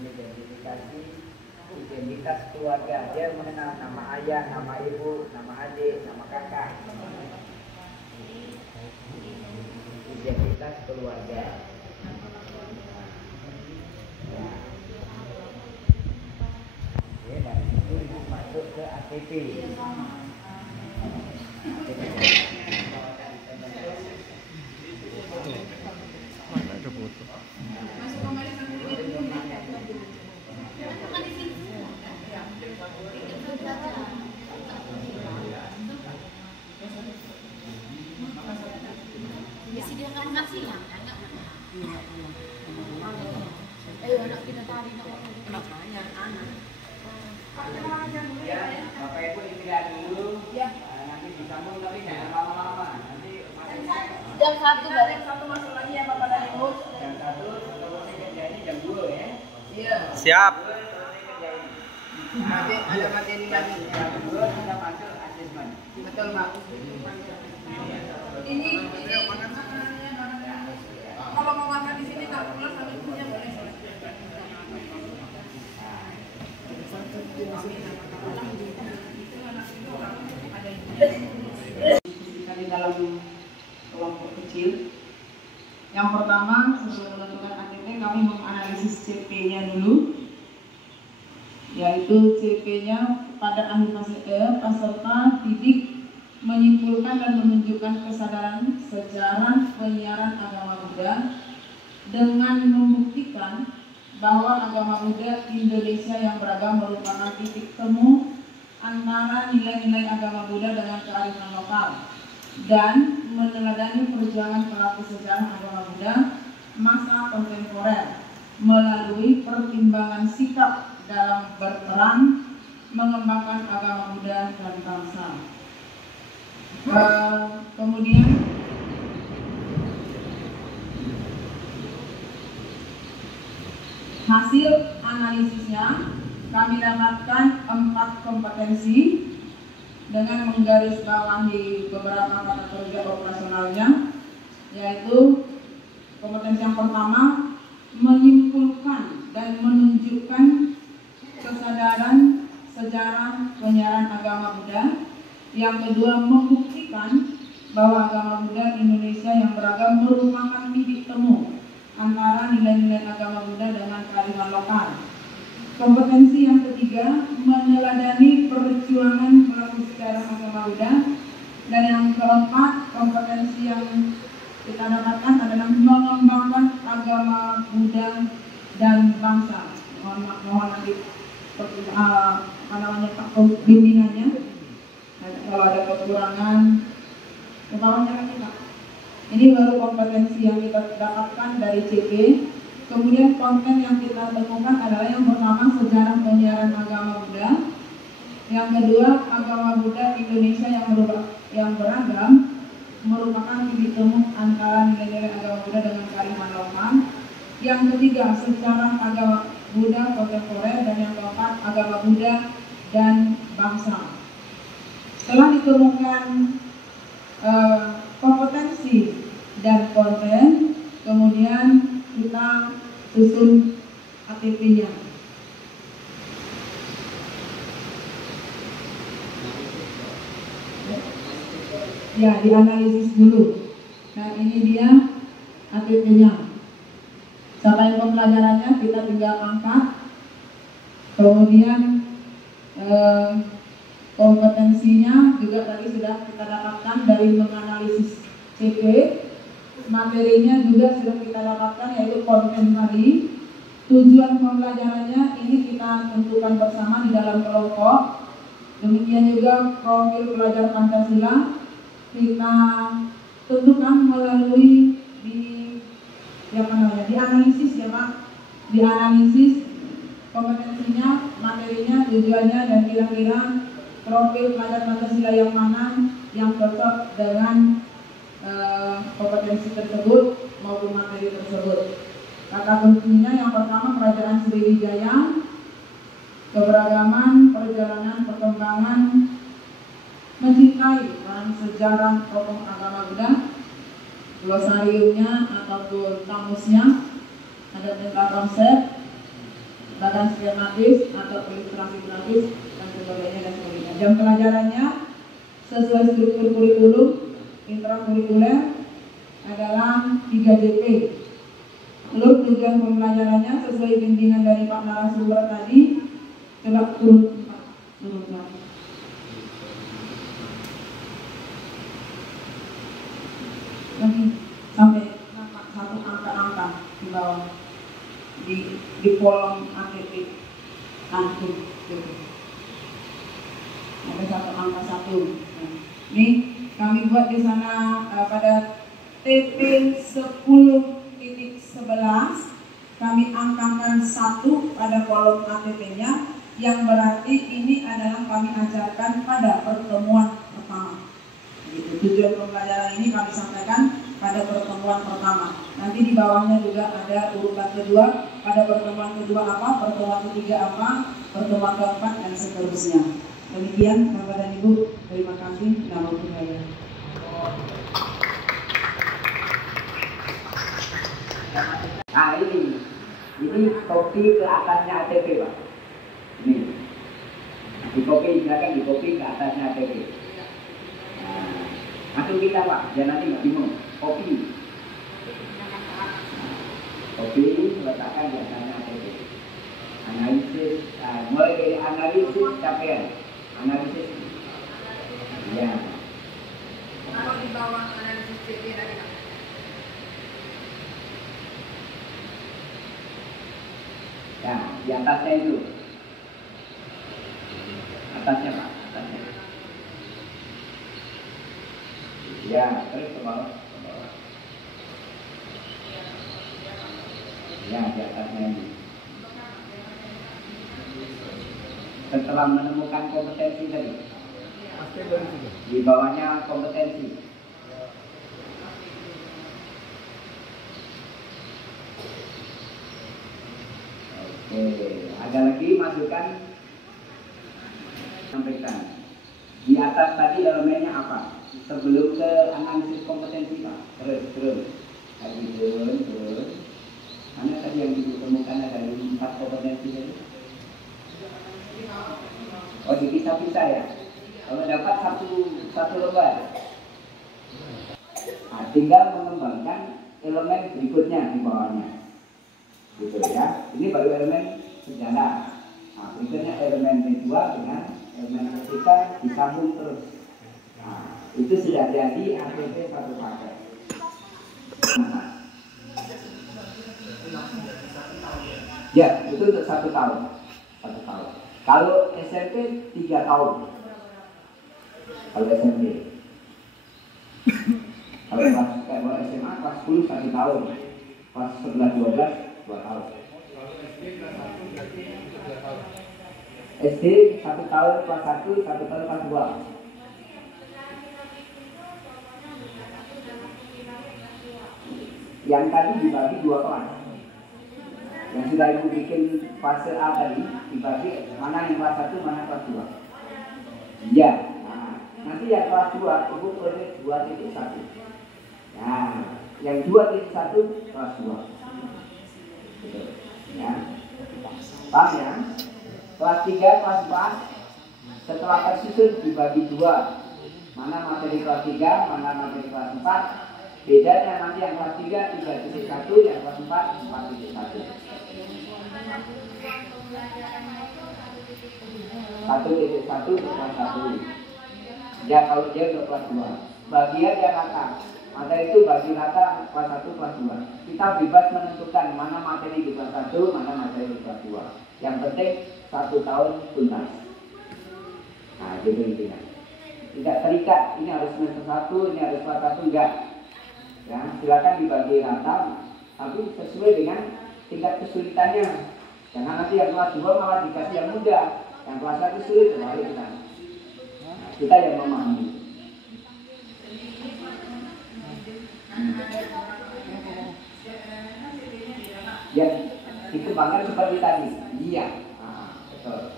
mengidentifikasi identitas keluarga. Dia mengenal nama ayah, nama ibu, nama adik, nama kakak. Identitas keluarga. Oke, dari itu masuk ke ATP. Mana ada foto? Disediakan nasi yang enggak. Ayo anak kita tadi nak anak. Ya, Bapak Ibu istirahat dulu. Ya. Nanti disambung tapi jangan lama-lama. Nanti Jam 1 balik. Jam 1 masuk lagi ya Bapak dan Ibu. jam 1 selesai kerjanya jam 2 ya. Iya. Siap. Ada materi lagi. Jam 2 sudah masuk asesmen. Betul, Pak. Ini kalau mau makan di sini tak pulang sampai punya boleh. Di dalam kelompok kecil. Yang pertama, sebelum menentukan ATP, kami menganalisis CP-nya dulu, yaitu CP-nya pada akhir fase E, peserta didik menyimpulkan dan menunjukkan kesadaran sejarah penyiaran agama Buddha dengan membuktikan bahwa agama Buddha Indonesia yang beragam merupakan titik temu antara nilai-nilai agama Buddha dengan kearifan lokal dan meneladani perjuangan pelaku sejarah agama Buddha masa kontemporer melalui pertimbangan sikap dalam berperan mengembangkan agama Buddha dan bangsa. Kemudian hasil analisisnya kami dapatkan 4 kompetensi dengan menggarisbawahi beberapa kata kerja operasionalnya, yaitu kompetensi yang pertama menyimpulkan dan menunjukkan kesadaran sejarah penyiaran agama Buddha. Yang kedua, membuktikan bahwa agama Buddha Indonesia yang beragam merupakan titik temu antara nilai-nilai agama Buddha dengan kearifan lokal. Kompetensi yang ketiga, meneladani perjuangan pelaku sejarah agama Buddha. Dan yang keempat, kompetensi yang kita dapatkan adalah mengembangkan agama Buddha dan bangsa. Mohon nanti bimbingannya. Kalau ada kekurangan, kebawahnya lagi Pak. Ini baru kompetensi yang kita dapatkan dari CP. Kemudian konten yang kita temukan adalah yang pertama sejarah penyiaran agama Buddha. Yang kedua, agama Buddha Indonesia yang beragam merupakan titik temu antara nilai-nilai agama Buddha dengan kearifan lokal. Yang ketiga, sejarah agama Buddha kontemporer, dan yang keempat, agama Buddha dan bangsa. Setelah ditemukan kompetensi dan konten, kemudian kita susun ATP-nya. Ya, dianalisis dulu. Nah, ini dia ATP-nya. Capaian pembelajarannya kita tinggal angkat. Kemudian kompetensinya juga tadi sudah kita dapatkan dari menganalisis CP. Materinya juga sudah kita dapatkan, yaitu konten tadi. Tujuan pembelajarannya ini kita tentukan bersama di dalam kelompok. Demikian juga profil pelajar Pancasila kita tentukan melalui dianalisis ya Pak. Dianalisis kompetensinya, materinya, tujuannya, dan kira-kira profil pelajar Pancasila yang mana yang cocok dengan kompetensi tersebut maupun materi tersebut. Kata kuncinya yang pertama Kerajaan Sriwijaya, keberagaman, perjalanan, perkembangan, mencintai dan sejarah tokoh agama Buddha. Glosariumnya ataupun kamusnya ada tentang konsep, badan skematis atau ilustrasi grafis dan sebagainya dan sebagainya. Jam pelajarannya sesuai struktur kurikulum intrakurikuler adalah 3JP. Lalu tujuan pembelajarannya sesuai bimbingan dari Pak narasumber tadi. Coba turun lagi sampai satu angka-angka di bawah di kolom ATP antum ada satu angka 1. Ini kami buat di sana pada TP 10.11 kami angkakan 1 pada kolom ATP-nya, yang berarti ini adalah kami ajarkan pada pertemuan pertama. Gitu. Tujuan pembelajaran ini kami sampaikan pada pertemuan pertama. Nanti di bawahnya juga ada urutan kedua, pada pertemuan kedua apa, pertemuan ketiga apa, pertemuan keempat dan seterusnya. Demikian Bapak dan Ibu, terima kasih. Nama budaya. Nah ini kopi ke atasnya ATP Pak. Ini di kopi, silakan di kopi ke atasnya ATP. Nah, langsung kita Pak, jangan nanti nggak bingung. Kopi letakkan di atasnya ATP. Analisis, mulai dari analisis capaian, analisis. Ya. Kalau di bawah analisis CP tadi Pak. Ya, di atasnya itu. Atasnya Pak, atasnya. Ya, terus ke bawah. Ya, di atasnya ini. Setelah menemukan kompetensi tadi, di bawahnya kompetensi. Oke, ada lagi masukan? Sampaikan. Di atas tadi elemennya apa? Sebelum ke analisis kompetensi Pak. Terus. Lagi turun. Mana tadi yang ditemukan ada 4 kompetensi tadi? Oh, dipisah-pisah ya. Kalau dapat satu lembar. Nah, tinggal mengembangkan elemen berikutnya di bawahnya. Gitu ya. Ini baru elemen sejarah. Nah, berikutnya elemen kedua dengan elemen ketiga disambung terus. Nah, itu sudah jadi ATP 1 paket. Nah. Ya, itu untuk 1 tahun. 1 tahun. Kalau SMP 3 tahun. Kalau SMP. Kalau SMA kelas 10 1 tahun. Kelas 11 12 2 tahun. SD 1 tahun kelas 1, 1 tahun kelas 2. Yang tadi dibagi 2 kelas. Yang sudah ibu bikin fase A tadi dibagi mana yang kelas 1, mana kelas 2. Iya. Nah, nanti yang kelas 2 ibu proyek 2.1. Nah, yang 2.1 kelas 2. Gitu. Ya. Paham ya? Kelas 3, kelas 4 setelah tersusun dibagi 2. Mana materi kelas 3, mana materi kelas 4. Bedanya nanti yang kelas 3 3.1, yang kelas 4 4.1. 1.1 untuk kelas 1. Ya kalau dia untuk kelas 2. Bagian yang rata. Materi itu bagi rata kelas 1, kelas 2. Kita bebas menentukan mana materi di kelas 1, mana materi di kelas 2. Yang penting 1 tahun tuntas. Nah, gitu intinya. Tidak terikat, ini harus semester 1, ini harus kelas 1, enggak. Ya, silakan dibagi rata, tapi sesuai dengan tingkat kesulitannya. Jangan nanti yang kelas 2 malah dikasih yang mudah, yang kelas 1 sulit, kembali kita. Nah, kita yang memahami. Yang dikembangkan seperti tadi, iya, betul.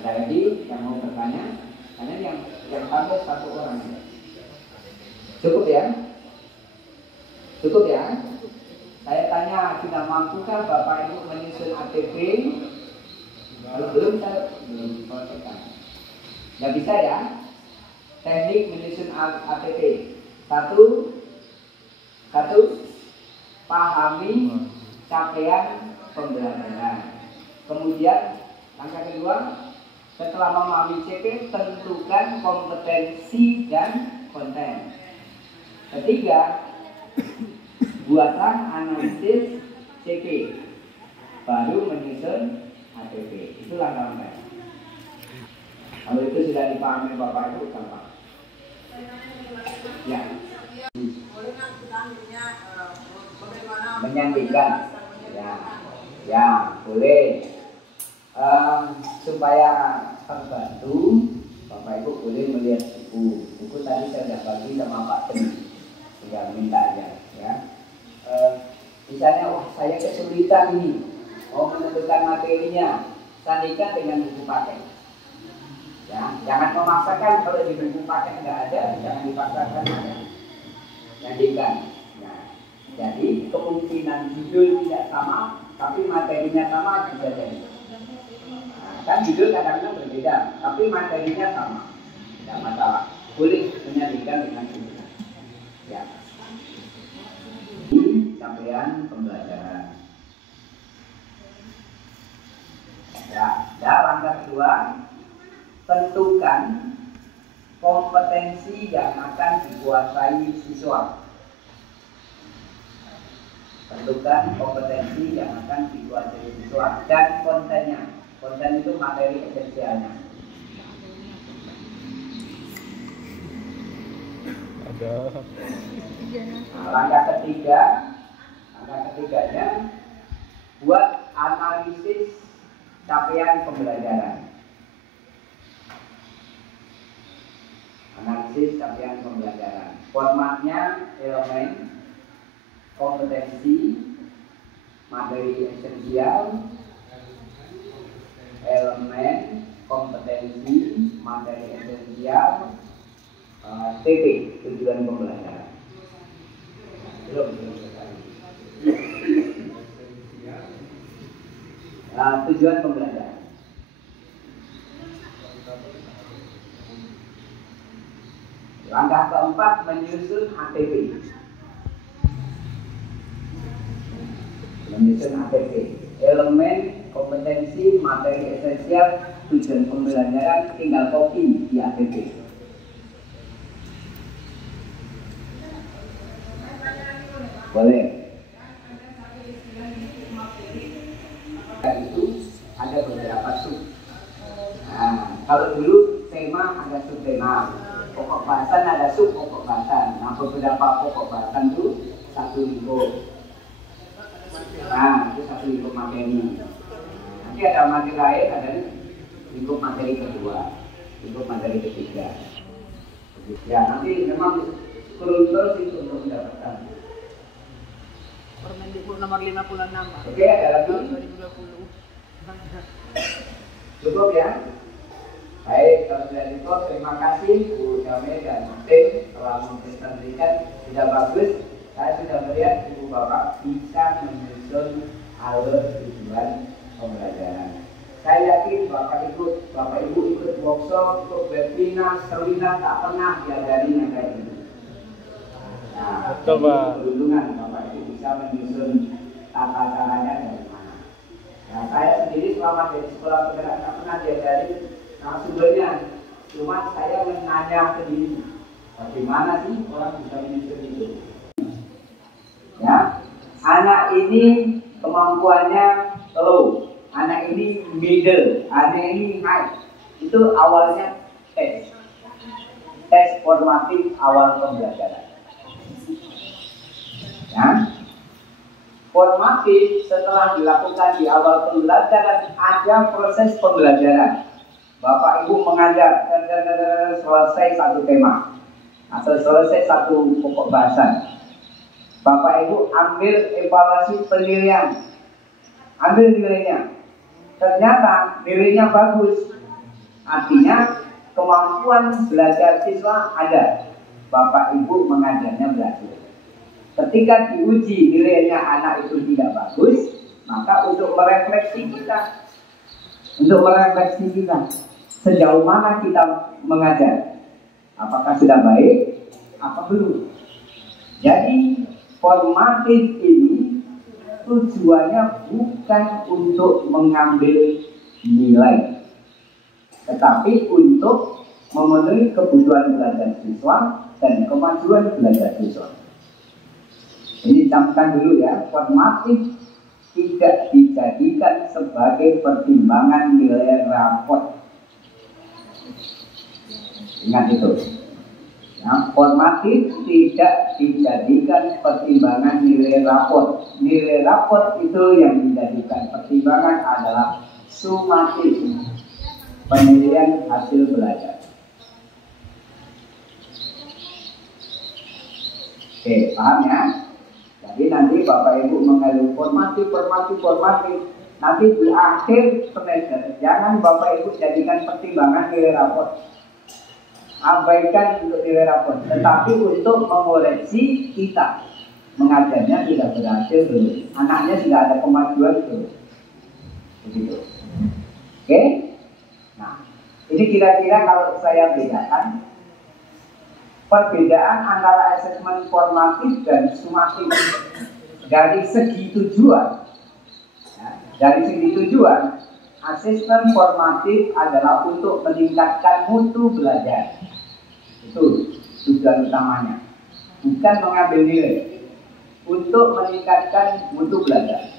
Ada lagi yang mau bertanya? Karena yang tampil satu orang. Cukup ya? Cukup ya? Saya tanya, sudah mampukah Bapak Ibu menyusun ATP? Kalau belum, saya belum selesaikan. Nggak bisa ya? Teknik menyusun ATP. Satu, pahami capaian pembelajaran. Kemudian langkah kedua, setelah memahami CP, tentukan kompetensi dan konten. Ketiga, buatlah analisis CP, baru menyusun ATP. Itu langkah-langkah. Kalau itu sudah dipahami Bapak Ibu, gampang. Ya. Menyandingkan. Ya, boleh. Supaya terbantu, Bapak Ibu boleh melihat buku. Buku tadi saya sudah bagi sama Pak Tri, tinggal minta aja. Ya. Misalnya, wah saya kesulitan ini, mau menentukan materinya, sandingkan dengan buku paket. Ya, jangan memaksakan kalau di buku paket nggak ada, jangan dipaksakan ada. Sandingkan. Nah, jadi kemungkinan judul tidak sama, tapi materinya sama bisa jadi. Kan judul kadang-kadang berbeda, tapi materinya sama, tidak masalah. Boleh menyandingkan dengan judul. Ya. Ini capaian pembelajaran. Ya, langkah kedua, tentukan kompetensi yang akan dikuasai siswa. Tentukan kompetensi yang akan dikuasai siswa dan kontennya. Konten itu materi esensialnya. Ada. Nah, langkah ketiganya buat analisis capaian pembelajaran. Analisis capaian pembelajaran. Formatnya elemen, kompetensi, materi esensial, elemen, kompetensi, materi esensial, TP, tujuan pembelajaran. Tujuan pembelajaran. Langkah keempat, menyusun ATP. Menyusun ATP. Elemen, kompetensi, materi esensial, tujuan pembelajaran, tinggal copy di ATP. Boleh. Itu ada beberapa sub. Nah, kalau dulu tema ada subtema, pokok bahasan ada sub pokok bahasan. Nah, beberapa pokok bahasan itu satu lingkup. Nah, itu satu lingkup materi. Nanti ada materi lain, ada lingkup materi kedua, lingkup materi ketiga. Ya, nanti memang scroll terus itu untuk mendapatkan. Permendikbud nomor 56. Oke, ada lagi? 2020. Cukup ya? Baik, kalau sudah cukup, terima kasih Bu Damai dan tim telah mempresentasikan, sudah bagus. Saya sudah melihat Ibu Bapak bisa menyusun alur tujuan pembelajaran. Saya yakin Bapak Ibu ikut workshop, ikut webinar, seminar, tak pernah diajari yang kayak gitu. Nah, betul, Pak. Beruntungan Bapak Ibu bisa menyusun tata caranya dari mana. Nah, saya sendiri selama di sekolah penggerak tak pernah diajari sumbernya. Cuma saya menanya sendiri, bagaimana sih orang bisa menyusun itu? Ya, anak ini kemampuannya low, anak ini middle, anak ini high. Itu awalnya tes formatif awal pembelajaran. Ya, formatif setelah dilakukan di awal pembelajaran ada proses pembelajaran. Bapak Ibu mengajar selesai satu tema atau selesai satu pokok bahasan. Bapak Ibu ambil evaluasi penilaian, ambil nilainya. Ternyata nilainya bagus, Artinya kemampuan belajar siswa ada, Bapak Ibu mengajarnya berhasil. Ketika diuji nilainya anak itu tidak bagus, maka untuk merefleksi kita, sejauh mana kita mengajar, apakah sudah baik, apa belum. Jadi formatif ini tujuannya bukan untuk mengambil nilai, tetapi untuk memenuhi kebutuhan belajar siswa dan kemajuan belajar siswa. Ini camkan dulu ya, formatif tidak dijadikan sebagai pertimbangan nilai rapot. Ingat itu. Ya, formatif tidak dijadikan pertimbangan nilai rapot. Nilai rapot itu yang dijadikan pertimbangan adalah sumatif, penilaian hasil belajar. Oke, paham ya? Jadi nanti Bapak Ibu mengeluh formatif. Nanti di akhir semester jangan Bapak Ibu jadikan pertimbangan nilai rapot. Abaikan untuk nilai rapot, tetapi untuk mengoreksi kita mengajarnya tidak berhasil belum, anaknya sudah ada kemajuan belum, begitu. Oke? Nah, ini kira-kira kalau saya bedakan perbedaan antara asesmen formatif dan sumatif dari segi tujuan. Dari segi tujuan, asesmen formatif adalah untuk meningkatkan mutu belajar. Itu tujuan utamanya. Bukan mengambil nilai. Untuk meningkatkan mutu belajar.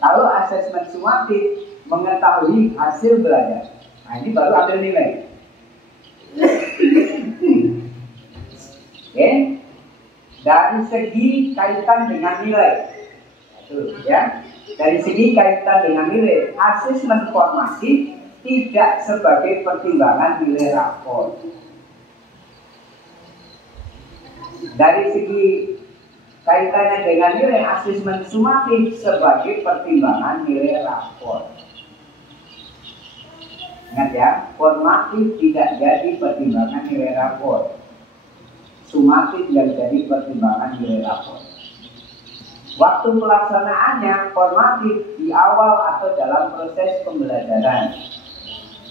Kalau asesmen sumatif, mengetahui hasil belajar. Nah, ini baru ambil nilai. Oke? Dari segi kaitan dengan nilai. Itu, ya. Dari segi kaitan dengan nilai, asesmen formatif tidak sebagai pertimbangan nilai rapor. Dari segi kaitannya dengan nilai, asesmen sumatif sebagai pertimbangan nilai rapor. Ingat ya, formatif tidak jadi pertimbangan nilai rapor. Sumatif yang jadi pertimbangan nilai rapor. Waktu pelaksanaannya formatif di awal atau dalam proses pembelajaran.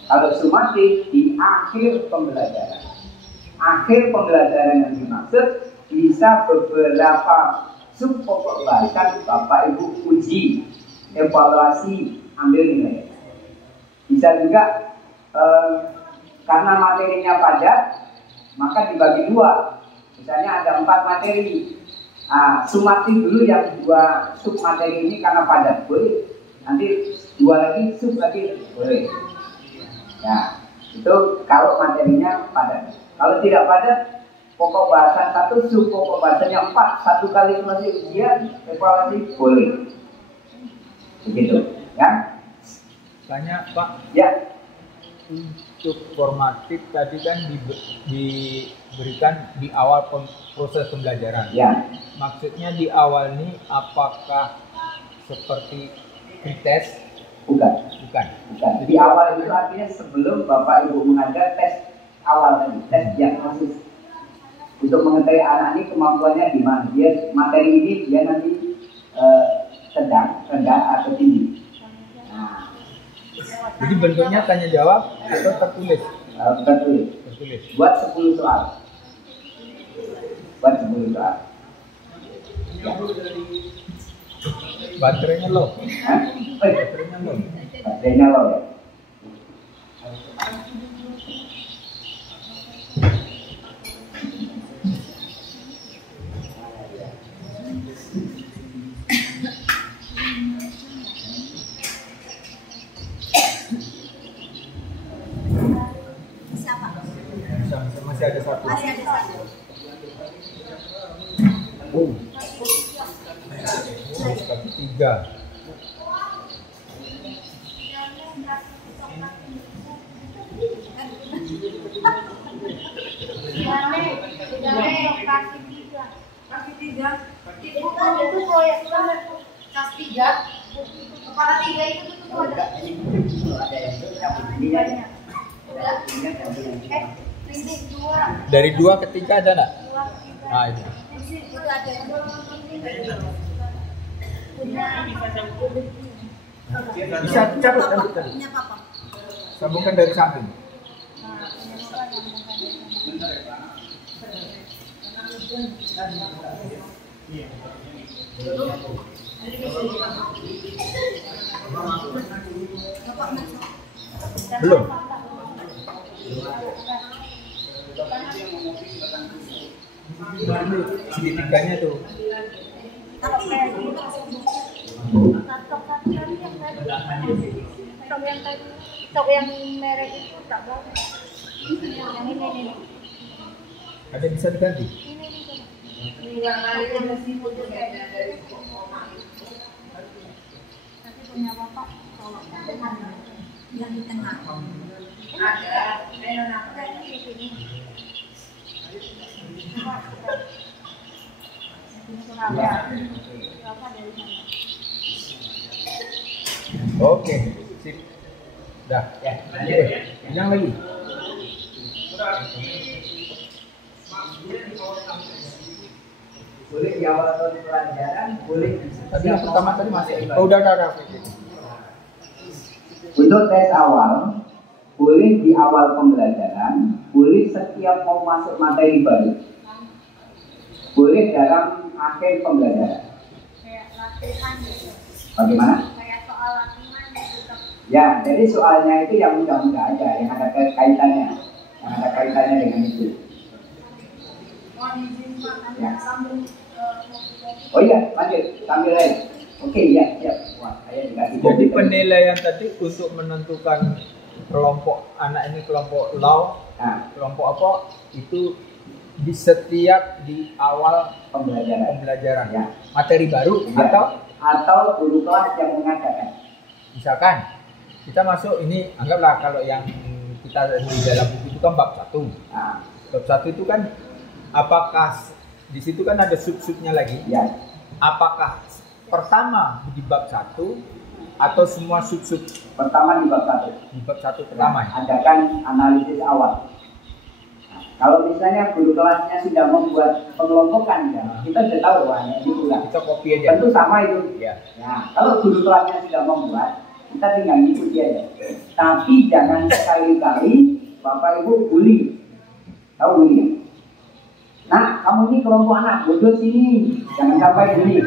Kalau sumatif di akhir pembelajaran. Akhir pembelajaran yang dimaksud bisa beberapa sub pokok bahasan Bapak Ibu uji, evaluasi, ambil nilai. Bisa juga karena materinya padat, maka dibagi dua. Misalnya ada 4 materi. Sumatif dulu yang 2 sub materi ini karena padat, boleh. Nanti 2 lagi sub lagi, boleh. Ya, itu kalau materinya padat. Kalau tidak padat, pokok bahasan 1, sub pokok bahasannya 4, 1 kali selesai ujian, evaluasi, boleh. Begitu, ya. Tanya Pak. Ya. Untuk formatif tadi kan diberikan di awal proses pembelajaran. Ya. Maksudnya di awal ini apakah seperti pretest? Bukan. Di awal itu artinya sebelum Bapak Ibu mengajar tes awal tadi, tes diagnosis. Untuk mengetahui anak ini kemampuannya di mana. Dia materi ini dia nanti sedang, rendah atau tinggi. Nah. Jadi bentuknya tanya jawab atau tertulis? Tertulis. Buat 10 soal. Ya. Baterainya low. Baterainya low ya. Masih ada satu. Tapi 3. Kasih 3. Itu proyek kelas 3. Kepala 3 itu tuh ada. Ada yang begini. Ingat yang bilang. Dari 2 ke 3 ada nggak? Nah itu. Bisa cabut. Sambungkan dari samping. Belum. Segitiganya tuh. Stok yang merek itu tak boleh. Yang ini nih. Ada bisa diganti? Nanti punya bapak kalau yang di tengah. Oke, sip. Dah. Ya, Oke. Yang lagi. boleh di awal tahun pelajaran, boleh di Tadi yang pertama tadi masih. Oh, udah. Untuk tes awal, boleh di awal pembelajaran, boleh setiap mau masuk materi baru, boleh dalam akhir pembelajaran. Kayak latihan gitu. Bagaimana? Kayak soal latihan gitu. Ya, jadi soalnya itu yang mudah-mudah aja, yang ada kaitannya dengan itu. Ya. Oh iya, lanjut, sambil lain. Oke, iya, siap. Wah, saya dikasih. Jadi penilaian tadi untuk menentukan kelompok anak ini kelompok law, Nah, kelompok apa itu di setiap di awal pembelajaran. Ya. materi baru Ya. Atau guru kelas yang mengadakan. misalkan kita masuk ini anggaplah kalau yang kita di dalam buku itu kan bab 1. Nah, Bab 1 itu kan apakah di situ kan ada sub-subnya lagi. ya. Apakah pertama di bab 1 atau semua sub-sub Pertama di bab 1. di bab 1 pertama? Adakan analisis awal. Nah, kalau misalnya guru kelasnya sudah membuat pengelompokan, ya, kita sudah tahu wah ini pula. Kita copy aja. Tentu sama itu. Ya. Nah, kalau guru kelasnya sudah membuat, kita tinggal ikuti aja. Tapi jangan sekali-kali Bapak Ibu bully. Tahu bully ya? Nah, kamu ini kelompok anak bodoh sini, jangan sampai bully.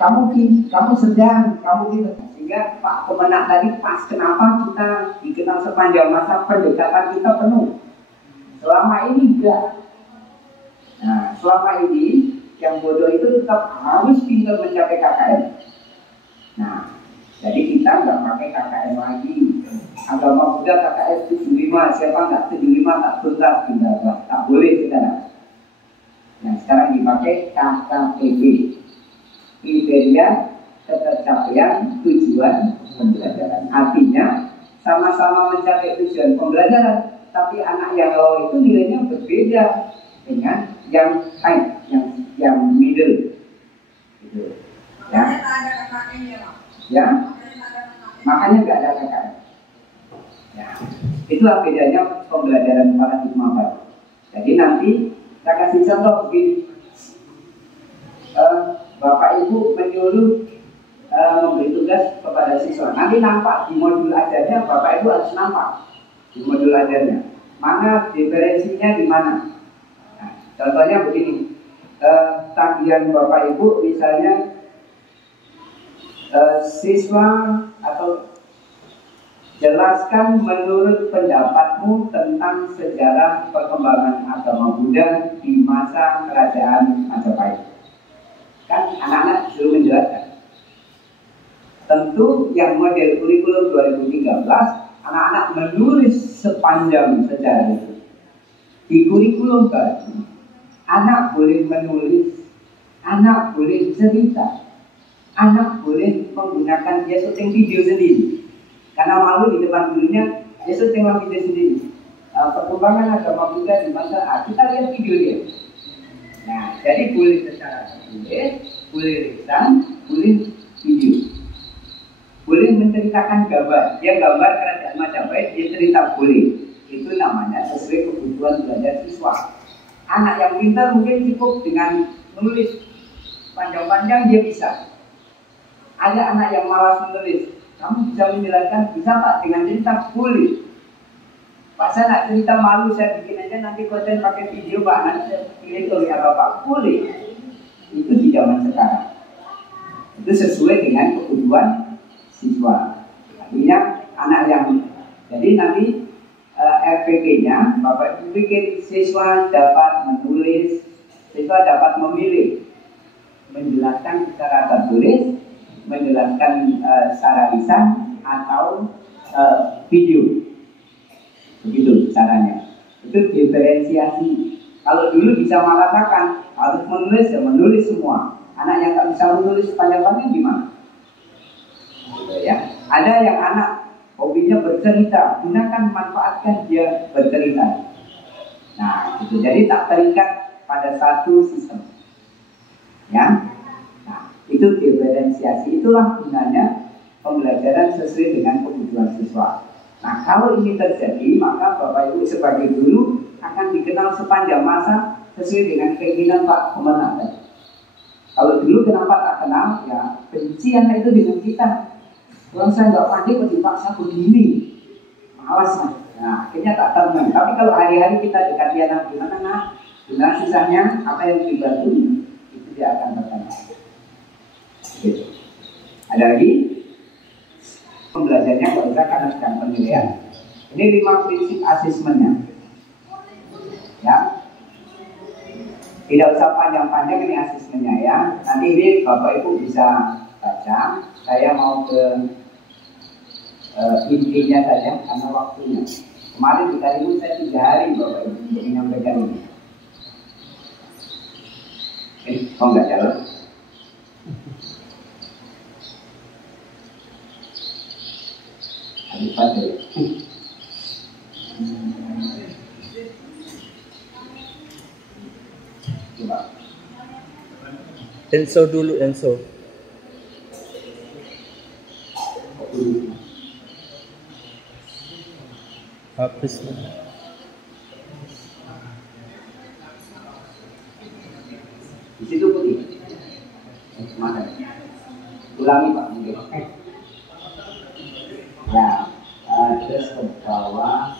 Kamu sedang, kamu gitu. Sehingga Pak Kemenak tadi pas kenapa kita dikenal sepanjang masa pendekatan kita penuh. Selama ini enggak. Nah, selama ini yang bodoh itu tetap harus pintar mencapai KKM. Nah, jadi kita nggak pakai KKM lagi. Agama Buddha KKM 75, siapa nggak 75 tak tuntas, tak boleh sekarang. Nah, sekarang dipakai KKPB, kriteria ketercapaian tujuan pembelajaran. Artinya sama-sama mencapai tujuan pembelajaran, tapi anak yang low itu nilainya berbeda dengan yang high, yang middle. Gitu. Ya. Ya, makanya nggak ada KKM. Ya, itulah bedanya pembelajaran paradigma baru. Jadi nanti saya kasih contoh begini. Bapak Ibu menyuruh memberi tugas kepada siswa. Nanti nampak di modul ajarnya, Bapak Ibu harus nampak di modul ajarnya. Mana diferensinya di mana? Nah, contohnya begini. Tagihan Bapak Ibu misalnya siswa atau jelaskan menurut pendapatmu tentang sejarah perkembangan agama Buddha di masa kerajaan Majapahit. Kan anak-anak suruh menjelaskan. Tentu yang model kurikulum 2013 anak-anak menulis sepanjang sejarah itu. Di kurikulum baru anak boleh menulis, anak boleh cerita, anak boleh menggunakan dia syuting video sendiri. Karena malu di depan gurunya, dia syuting video sendiri. Perkembangan agama Buddha di masa kita lihat video dia. Nah, jadi boleh secara tulis, boleh lisan, boleh video. Boleh menceritakan gambar. Dia gambar kerajaan Majapahit, dia cerita boleh. Itu namanya sesuai kebutuhan belajar siswa. Anak yang pintar mungkin cukup dengan menulis panjang-panjang, dia bisa. Ada anak yang malas menulis, kamu bisa menjelaskan, bisa Pak dengan cerita? Boleh. Pak, saya nak cerita malu, saya bikin aja nanti konten pakai video Pak, nanti saya pilih tuh ya Bapak. Boleh. Itu di zaman sekarang. Itu sesuai dengan kebutuhan siswa. Artinya anak yang, jadi nanti RPP-nya Bapak Ibu bikin siswa dapat menulis, siswa dapat memilih menjelaskan secara tertulis, menjelaskan secara lisan atau video. Begitu caranya. Itu diferensiasi. Kalau dulu bisa mengatakan harus menulis, ya menulis semua. Anak yang tak bisa menulis panjang-panjang gimana? Ya. Ada yang anak hobinya bercerita, gunakan, manfaatkan dia bercerita. Nah, gitu. Jadi tak terikat pada satu sistem. Ya. Nah, itu diferensiasi. Itulah gunanya pembelajaran sesuai dengan kebutuhan siswa. Nah, kalau ini terjadi, maka Bapak Ibu sebagai guru akan dikenal sepanjang masa sesuai dengan keinginan Pak Pemenang. Kalau dulu kenapa tak kenal? Ya, benci anak itu dengan kita. Kalau saya nggak pandai kok dipaksa begini, malas lah. Nah, akhirnya tak tenang. Tapi kalau hari-hari kita dekati anak, gimana nak? Gimana sisanya? Apa yang dibantu? Itu dia akan bertanya. Gitu. Ada lagi? Pembelajarannya kalau kita karena sedang penilaian. Ini 5 prinsip asesmennya. Ya. Tidak usah panjang-panjang ini asesmennya ya. Nanti ini Bapak Ibu bisa baca. Saya mau ke intinya saja karena waktunya. Kemarin di Karimun saya 3 hari Bapak Ibu untuk menyampaikan ini. Mau nggak jalan? Habis pada. Coba. Enso dulu, Enso. Habis. Di situ putih. Mana? Ulangi Pak mungkin. Ya, terus ke bawah.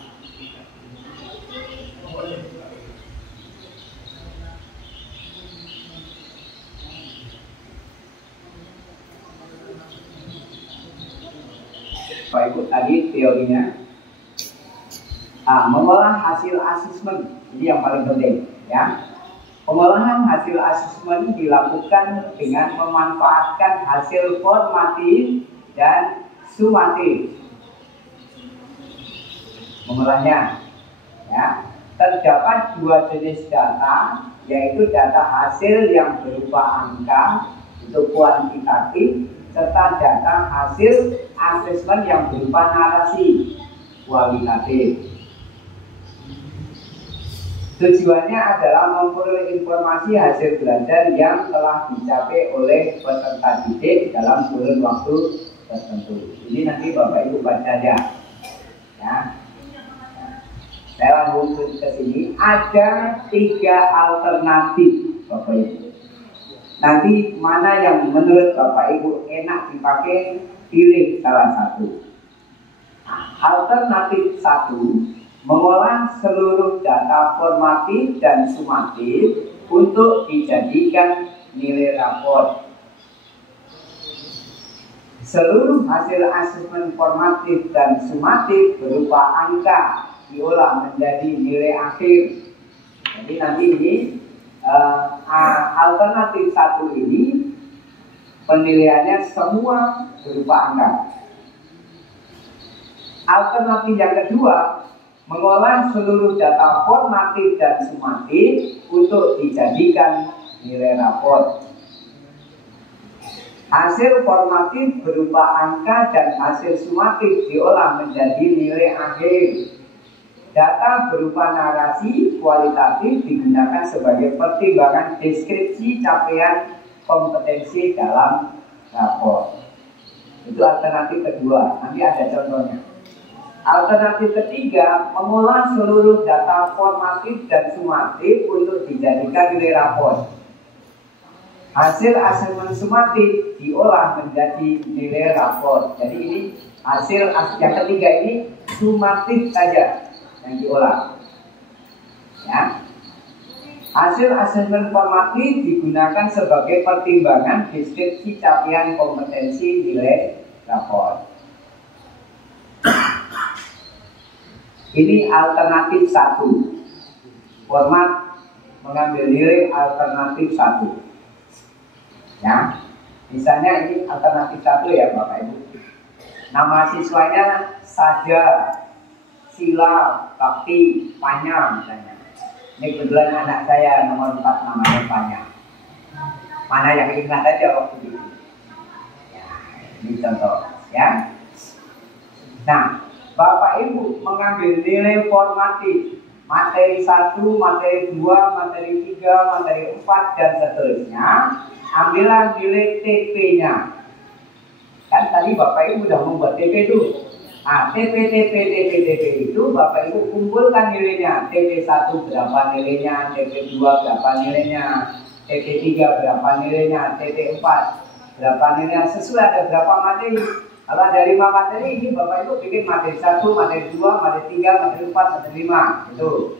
Pak Ibu tadi teorinya. Mengolah hasil asesmen ini yang paling penting ya. Pengolahan hasil asesmen dilakukan dengan memanfaatkan hasil formatif dan sumatif. Mengolahnya ya. Terdapat 2 jenis data, yaitu data hasil yang berupa angka itu kuantitatif, serta data hasil asesmen yang berupa narasi kualitatif. Tujuannya adalah memperoleh informasi hasil belajar yang telah dicapai oleh peserta didik dalam kurun waktu tertentu. Jadi nanti Bapak Ibu baca aja. Ya. Saya langsung ke sini. Ada 3 alternatif Bapak Ibu. Nanti mana yang menurut Bapak Ibu enak dipakai, pilih salah satu. Alternatif 1. Mengolah seluruh data formatif dan sumatif untuk dijadikan nilai rapor. Seluruh hasil asesmen formatif dan sumatif berupa angka diolah menjadi nilai akhir. Jadi nanti ini alternatif 1 ini penilaiannya semua berupa angka. Alternatif yang kedua, mengolah seluruh data formatif dan sumatif untuk dijadikan nilai rapor. Hasil formatif berupa angka dan hasil sumatif diolah menjadi nilai akhir. Data berupa narasi kualitatif digunakan sebagai pertimbangan deskripsi capaian kompetensi dalam rapor. Itu alternatif kedua. Nanti ada contohnya. Alternatif ketiga, mengolah seluruh data formatif dan sumatif untuk dijadikan nilai rapor. Hasil asesmen sumatif diolah menjadi nilai rapor. Jadi ini hasil yang ketiga ini sumatif saja yang diolah. Ya. Hasil asesmen formatif digunakan sebagai pertimbangan deskripsi capaian kompetensi nilai rapor. Ini alternatif 1. Format mengambil nilai alternatif 1. Ya. Misalnya ini alternatif 1 ya Bapak Ibu. Nama siswanya Saja, Sila, Bakti, Panya misalnya. Ini kebetulan anak saya nomor 4 namanya Panya. Mana yang ingat aja waktu itu. Ya, ini contoh ya. Nah, Bapak Ibu mengambil nilai formatif materi 1, materi 2, materi 3, materi 4 dan seterusnya. Ambillah nilai TP-nya. Kan tadi Bapak Ibu sudah membuat TP itu. Nah, TP itu Bapak Ibu kumpulkan nilainya. TP1 berapa nilainya, TP2 berapa nilainya, TP3 berapa nilainya, TP4 berapa nilainya, sesuai ada berapa materi. Kalau ada 5 materi, ini Bapak Ibu bikin materi 1, materi 2, materi 3, materi 4, materi 5. Itu.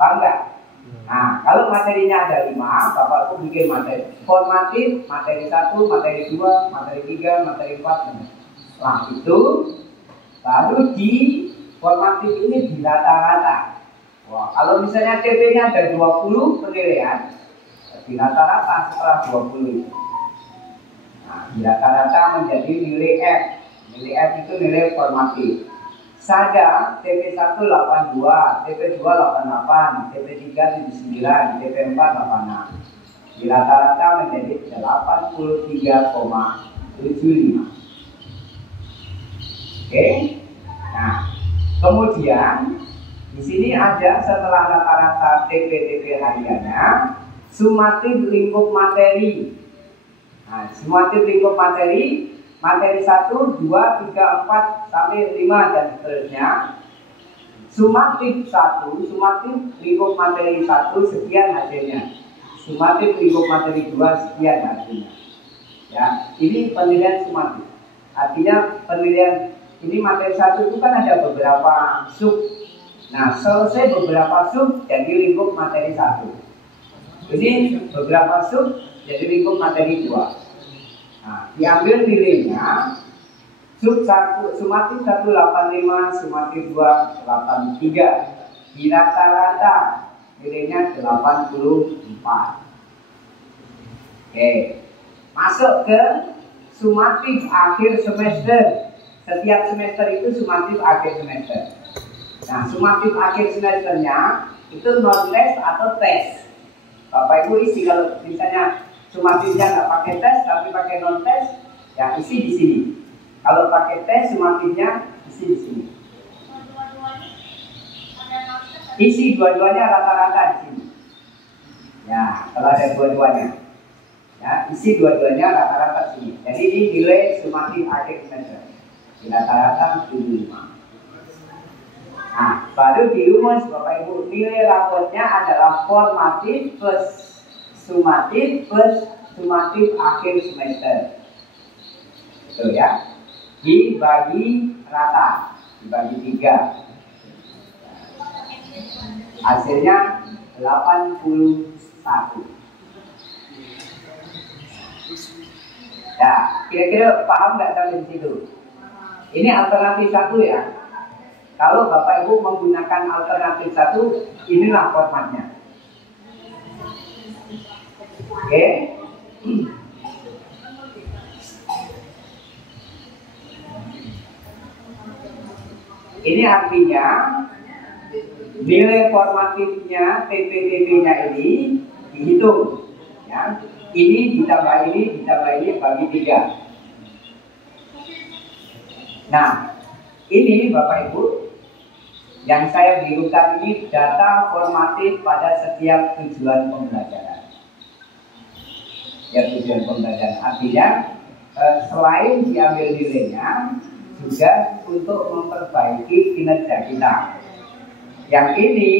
Paham nggak? Nah, kalau materinya ada 5, Bapak Ibu bikin materi formatif, materi 1, materi 2, materi 3, materi 4. Nah, itu baru di formatif ini di rata-rata. Wah, kalau misalnya TP-nya ada 20 penilaian, di rata-rata setelah 20 itu. Nah, di rata-rata menjadi nilai F. Nilai F itu nilai formatif. Saja TP1 82, TP2 88, TP3 79, TP4 86. Di rata-rata menjadi 83,75. Oke. Nah, kemudian di sini ada setelah rata-rata TP hariannya, sumatif lingkup materi. Nah, sumatif lingkup materi 1, 2, 3, 4 sampai 5 dan seterusnya. Sumatif 1, sumatif lingkup materi 1 sekian hasilnya. Sumatif lingkup materi 2 sekian hasilnya. Ya, ini penilaian sumatif. Artinya penilaian ini materi 1 itu kan ada beberapa sub. Nah, selesai beberapa sub jadi lingkup materi 1. Ini beberapa sub jadi lingkup materi 2. Nah, diambil nilainya sub 1, sumatif 185, sumatif 2 83. Di rata-rata nilainya 84. Oke. Masuk ke sumatif akhir semester. Setiap semester itu sumatif akhir semester. Nah, sumatif akhir semesternya itu non tes atau tes. Bapak Ibu isi kalau misalnya sumatifnya nggak pakai tes tapi pakai non tes, ya isi di sini. Kalau pakai tes sumatifnya isi di sini. Isi dua-duanya rata-rata di sini. Ya, kalau ada dua-duanya, ya isi dua-duanya rata-rata di sini. Jadi ini nilai sumatif akhir semester. Di rata-rata 75. Nah, baru dirumus Bapak Ibu, nilai raportnya adalah formatif plus sumatif plus sumatif akhir semester. Itu ya. Dibagi rata, dibagi 3. Hasilnya 81. Ya, kira-kira paham nggak sampai di situ? Ini alternatif 1 ya. Kalau Bapak Ibu menggunakan alternatif 1, inilah formatnya. Oke. Ini artinya nilai formatifnya TP-TP-nya ini dihitung. Ya. Ini ditambah ini bagi 3. Nah, ini Bapak Ibu, yang saya birukan ini data formatif pada setiap tujuan pembelajaran. Ya, tujuan pembelajaran artinya selain diambil nilainya juga untuk memperbaiki kinerja kita. Yang ini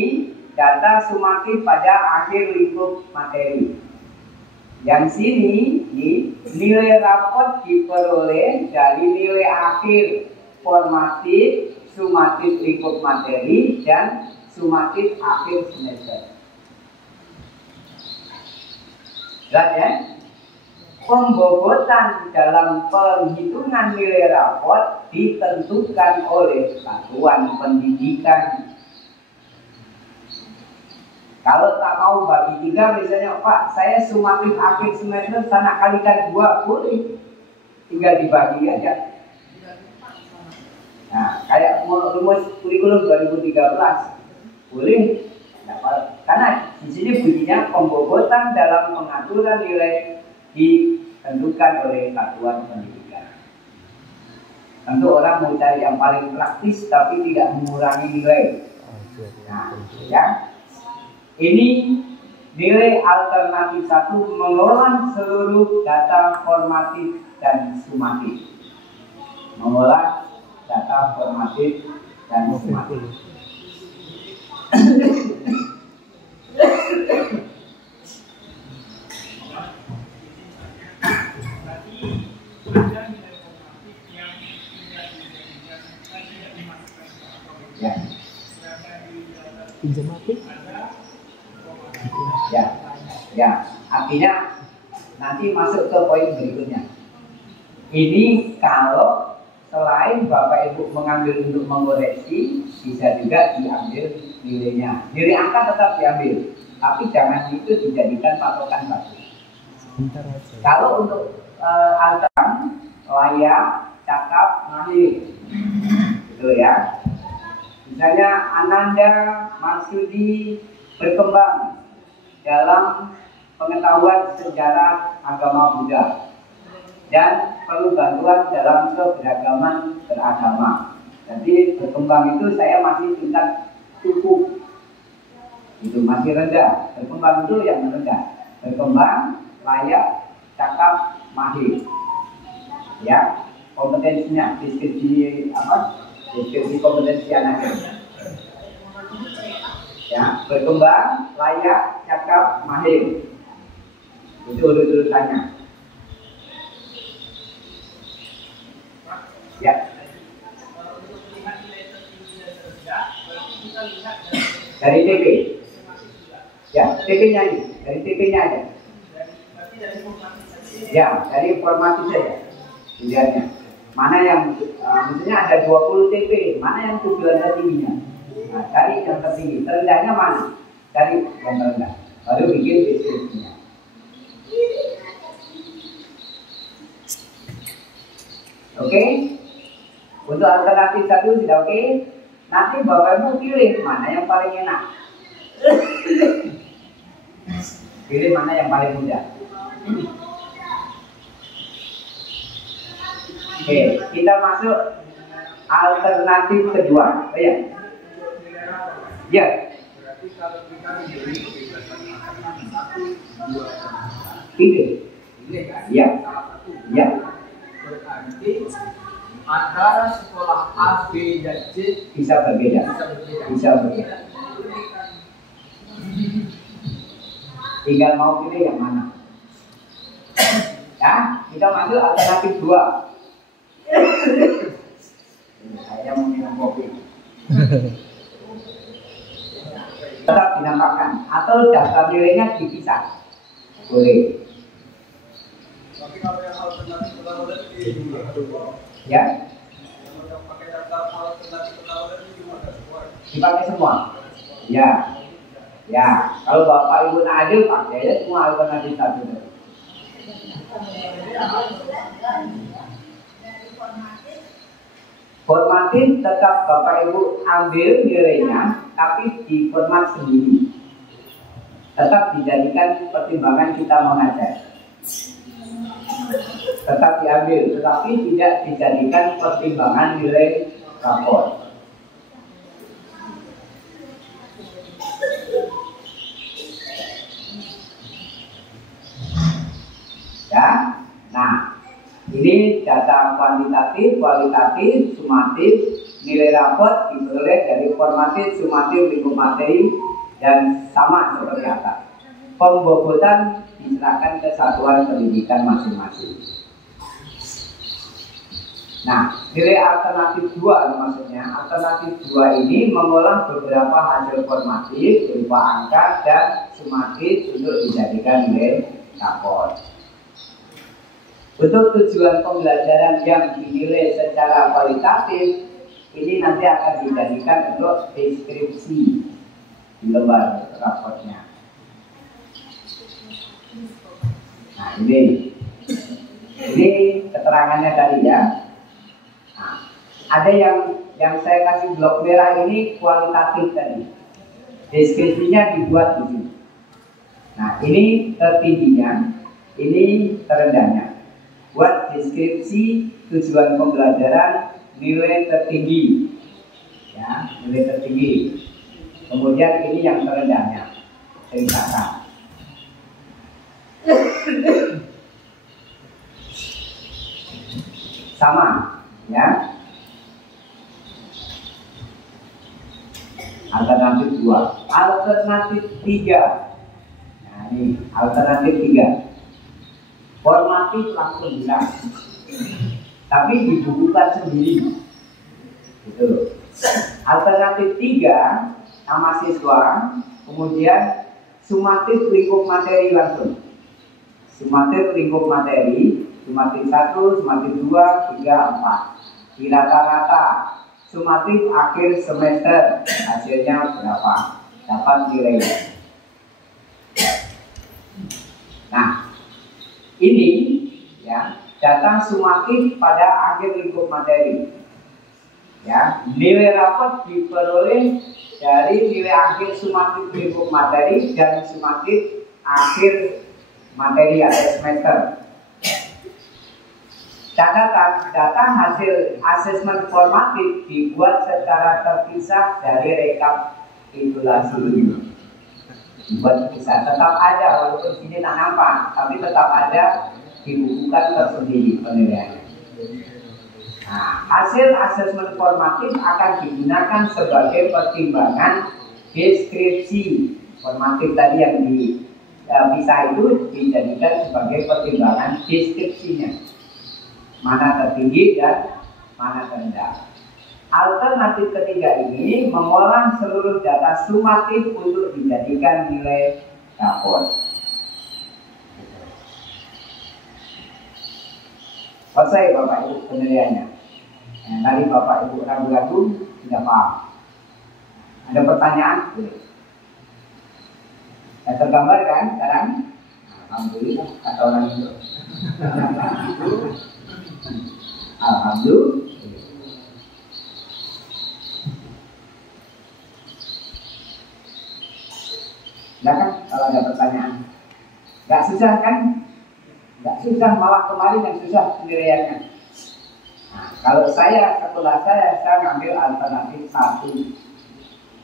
data sumatif pada akhir lingkup materi. Yang sini nilai rapot diperoleh dari nilai akhir formatif, sumatif lingkup materi, dan sumatif akhir semester. Jelas ya? Pembobotan dalam penghitungan nilai rapot ditentukan oleh satuan pendidikan. Kalau tak mau bagi 3, misalnya, Pak, saya sumatif akhir semester sana kalikan 2, boleh. Tinggal dibagi aja. Nah, kayak rumus kurikulum 2013, boleh. Nah, karena di sini bunyinya pembobotan dalam pengaturan nilai ditentukan oleh satuan pendidikan. Tentu orang mau cari yang paling praktis tapi tidak mengurangi nilai. Nah, ya. Ini nilai alternatif 1 mengolah seluruh data formatif dan sumatif. Mengolah data formatif dan sumatif. Ya. Pinjam mati? Ya, artinya nanti masuk ke poin berikutnya. Ini kalau selain Bapak Ibu mengambil untuk mengoreksi, bisa juga diambil nilainya. Nilai angka tetap diambil, tapi jangan itu dijadikan patokan baku. Kalau untuk angka layak, cakap, mahir, gitu ya. Misalnya Ananda Marsudi berkembang dalam pengetahuan sejarah agama Buddha dan perlu bantuan dalam keberagaman beragama. Jadi berkembang itu saya masih tingkat cukup, itu masih rendah. Berkembang itu yang rendah. Berkembang, layak, cakap, mahir. Ya, kompetensinya, deskripsi apa? Deskripsi kompetensi anaknya. Ya, berkembang, layak, cakap, mahir. Itu urut-urutannya. Ya. Dari TP. Ya, TP-nya ini. Dari TP-nya aja. Ya, dari informasi saja. Dilihatnya. Mana yang misalnya ada 20 TP, mana yang tujuan tertingginya? Nah, cari yang tertinggi. Terendahnya mana? Cari yang terendah. Baru bikin deskripsinya. Oke? Untuk alternatif 1 sudah oke? Nanti Bapak Ibu pilih mana yang paling enak. Pilih mana yang paling mudah. Oke, kita masuk alternatif kedua. Oh ya. Ya. Pilih. Ya. Ya. Berarti antara sekolah A, B, dan C Bisa berbeda. Bisa berbeda. Tinggal mau pilih yang mana. Ya, kita masuk alternatif 2. Saya mau minum kopi. Tetap dinampakkan atau daftar nilainya dipisah. Boleh. tapi kalau yang alternatif penawaran Ya, yang pakai data alternatif penawaran ini gimana semua? dipakai semua. Ya. Ya, kalau Bapak Ibu adil pakai aja semua alternatif 1. Formatif tetap Bapak Ibu ambil nilainya, tapi di format sendiri. Tetap dijadikan pertimbangan kita mengajar. Tetap diambil, tetapi tidak dijadikan pertimbangan nilai rapor. Ya, nah ini Ini data kuantitatif, kualitatif, sumatif, nilai rapot diperoleh dari formatif, sumatif, lingkup materi, dan sama seperti atas. Pembobotan diserahkan ke satuan pendidikan masing-masing. Nah, nilai alternatif 2 maksudnya, alternatif 2 ini mengolah beberapa hasil formatif berupa angka dan sumatif untuk dijadikan nilai rapor. Untuk tujuan pembelajaran yang dinilai secara kualitatif, ini nanti akan dijadikan untuk deskripsi di lembar raportnya. Nah, ini keterangannya tadi ya. Nah, ada yang saya kasih blok merah ini kualitatif tadi. Deskripsinya dibuat di sini. Nah, ini tertingginya, ini terendahnya. Buat deskripsi tujuan pembelajaran nilai tertinggi, ya, nilai tertinggi. Kemudian ini yang terendahnya, ceritakan. Sama, ya. Alternatif 2, alternatif 3. Nah, ini alternatif 3. Formatif langsung bilang, tapi dibukukan sendiri. Gitu. Alternatif 3, nama siswa, kemudian sumatif lingkup materi langsung. Sumatif lingkup materi, sumatif 1, sumatif 2, 3, 4. Di rata-rata sumatif akhir semester hasilnya berapa? Dapat nilai. Nah, ini ya data sumatif pada akhir lingkup materi. Ya, nilai rapot diperoleh dari nilai akhir sumatif lingkup materi dan sumatif akhir materi atau semester. Catatan data hasil asesmen formatif dibuat secara terpisah dari rekapitulasi ini. Dibuat terpisah, tetap ada walaupun sini tak nampak, tapi tetap ada dibukukan tersendiri penilaiannya. Nah, hasil asesmen formatif akan digunakan sebagai pertimbangan deskripsi. Formatif tadi yang dipisah itu dijadikan sebagai pertimbangan deskripsinya. Mana tertinggi dan mana terendah. Alternatif ketiga ini mengolah seluruh data sumatif untuk dijadikan nilai rapor. Selesai Bapak Ibu penilaiannya. Yang tadi Bapak Ibu ragu-ragu tidak paham. Ada pertanyaan? Ya, tergambar kan sekarang? Alhamdulillah kata orang itu. Alhamdulillah. Nah kan kalau ada pertanyaan, nggak susah kan? Nggak susah, malah kemarin yang susah penilaiannya. Nah, kalau sekolah saya ngambil alternatif 1.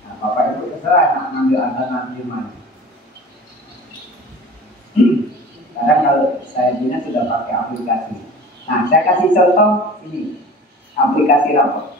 Nah, Bapak Ibu terserah nak ngambil alternatif mana. Sekarang kalau saya punya sudah pakai aplikasi. Nah, saya kasih contoh ini, aplikasi rapor.